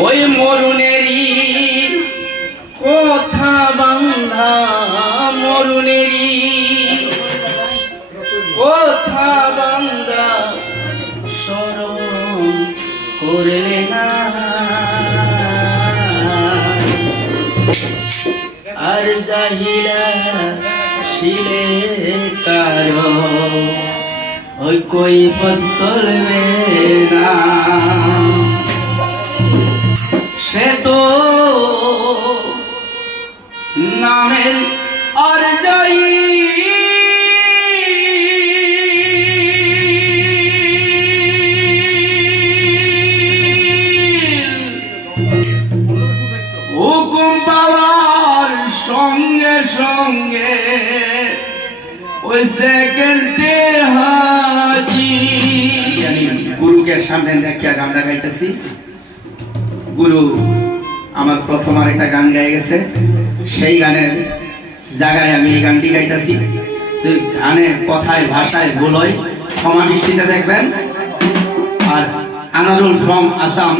ওই মরুনেরই কথা বান্ধা মরুনেরই কথা বান্ধা স্মরণ করলে না। আর যাহিলা শিলে কারও ওই কই পথ চলবে সামনে দেখিয়া গানটা গাইতেছি। গুরু, আমার প্রথম আরেকটা গান গায়ে গেছে। সেই গানের জায়গায় আমি এই গানটি গাইতেছি। গানের কথায়, ভাষায় ভুল হয় ক্ষমা দৃষ্টিতে দেখবেন। আর আনারুল ফ্রম আসাম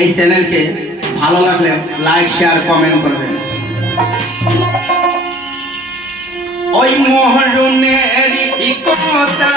এই চ্যানেলকে ভালো লাগলে লাইক, শেয়ার, কমেন্ট করবেন। ওই মোহরুনের কথা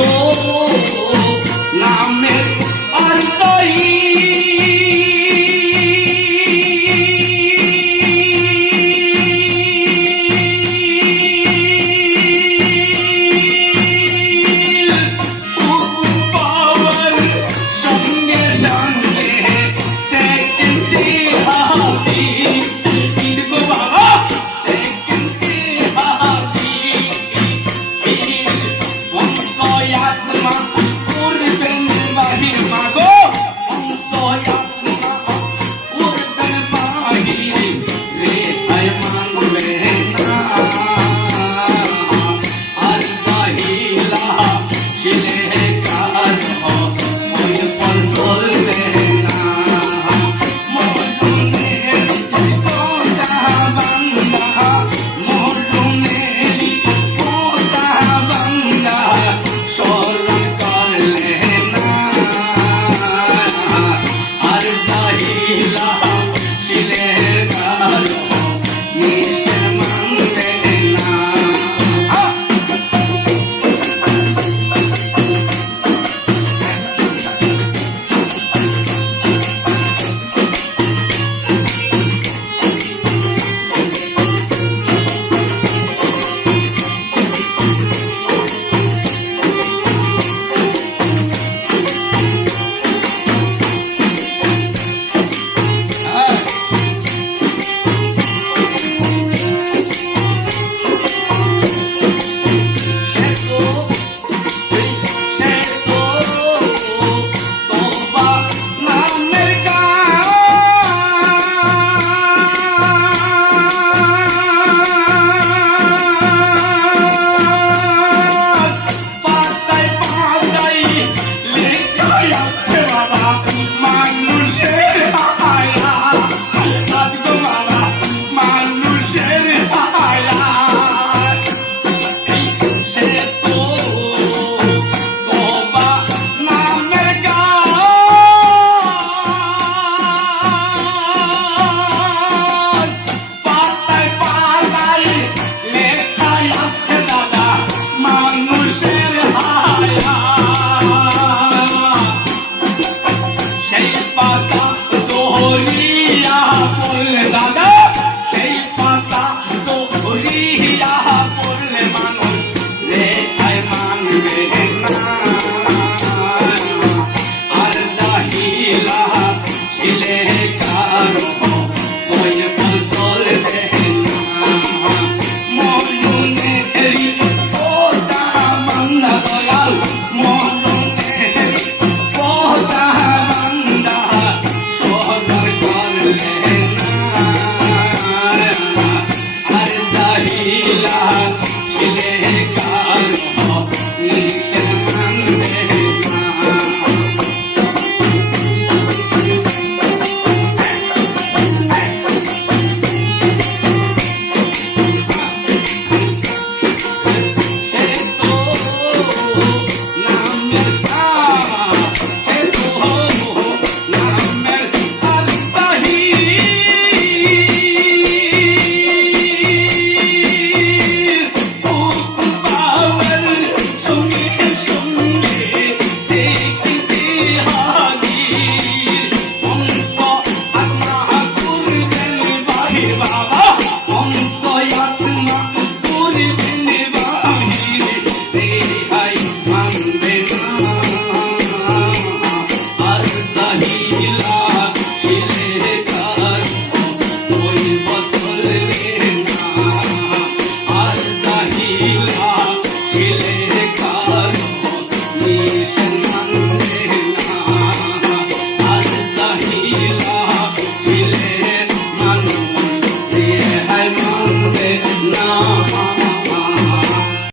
oh. Lady.